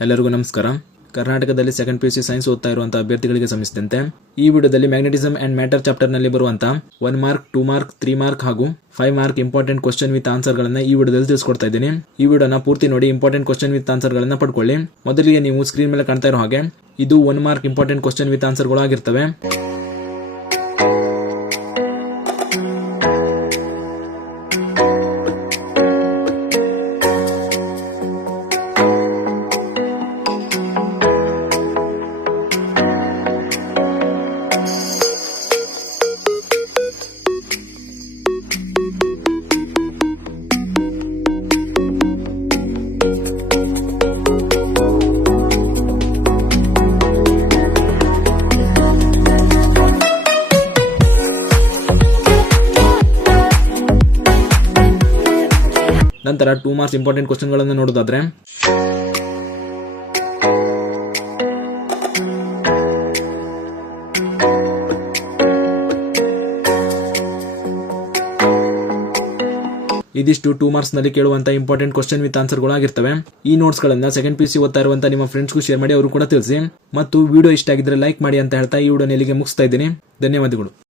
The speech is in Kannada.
ಎಲ್ಲರಿಗೂ ನಮಸ್ಕಾರ. ಕರ್ನಾಟಕದಲ್ಲಿ ಸೆಕೆಂಡ್ PUC ಸೈನ್ಸ್ ಓದ್ತಾ ಇರುವಂತಹ ಅಭ್ಯರ್ಥಿಗಳಿಗೆ ಸಂಬಂಧಿಸಿದಂತೆ ಈ ವಿಡಿಯೋದಲ್ಲಿ ಮ್ಯಾಗ್ನೆಟಿಸಮ್ ಅಂಡ್ ಮ್ಯಾಟರ್ ಚಾಪ್ಟರ್ ನಲ್ಲಿ ಬರುವಂತಹ 1 ಮಾರ್ಕ್, 2 ಮಾರ್ಕ್, 3 ಮಾರ್ಕ್ ಹಾಗೂ 5 mark important question with answer ಗಳನ್ನ ಈ ವಿಡಿಯೋದಲ್ಲಿ ತಿಳಿಸ್ಕೊಡ್ತಾ ಇದ್ದೀನಿ. ಈ ವಿಡಿಯೋನ ಪೂರ್ತಿ ನೋಡಿ ಇಂಪಾರ್ಟೆಂಟ್ ಕ್ವಶನ್ ವಿತ್ ಆನ್ಸರ್ ಗಳನ್ನ ಪಡ್ಕೊಳ್ಳಿ. ಮೊದಲಿಗೆ ನೀವು ಸ್ಕ್ರೀನ್ ಮೇಲೆ ಕಾಣ್ತಾ ಇರೋ ಹಾಗೆ ಇದು 1 mark important question with answer ಗಳು ಆಗಿರ್ತವೆ. ನಂತರ 2 ಮಾರ್ಕ್ಸ್ ಇಂಪಾರ್ಟೆಂಟ್ ಕ್ವಶನ್ ಗಳನ್ನು ನೋಡೋದಾದ್ರೆ ಇದಿಷ್ಟು 2 ಮಾರ್ಕ್ಸ್ ನಲ್ಲಿ ಕೇಳುವಂತ ಇಂಪಾರ್ಟೆಂಟ್ ಕ್ವಶನ್ ವಿತ್ ಆನ್ಸರ್ ಗಳು ಆಗಿರ್ತವೆ. ಈ ನೋಟ್ಸ್ ಗಳನ್ನ ಸೆಕೆಂಡ್ PUC ಓದ್ತಾ ಇರುವಂತ ನಿಮ್ಮ ಫ್ರೆಂಡ್ಸ್ಗೂ ಶೇರ್ ಮಾಡಿ, ಅವರು ಕೂಡ ತಿಳಿಸಿ. ಮತ್ತು ವಿಡಿಯೋ ಇಷ್ಟ ಆಗಿದ್ರೆ ಲೈಕ್ ಮಾಡಿ ಅಂತ ಹೇಳ್ತಾ ಈ ವಿಡಿಯೋನ ಇಲ್ಲಿಗೆ ಮುಗಿಸ್ತಾ ಇದ್ದೀನಿ. ಧನ್ಯವಾದಗಳು.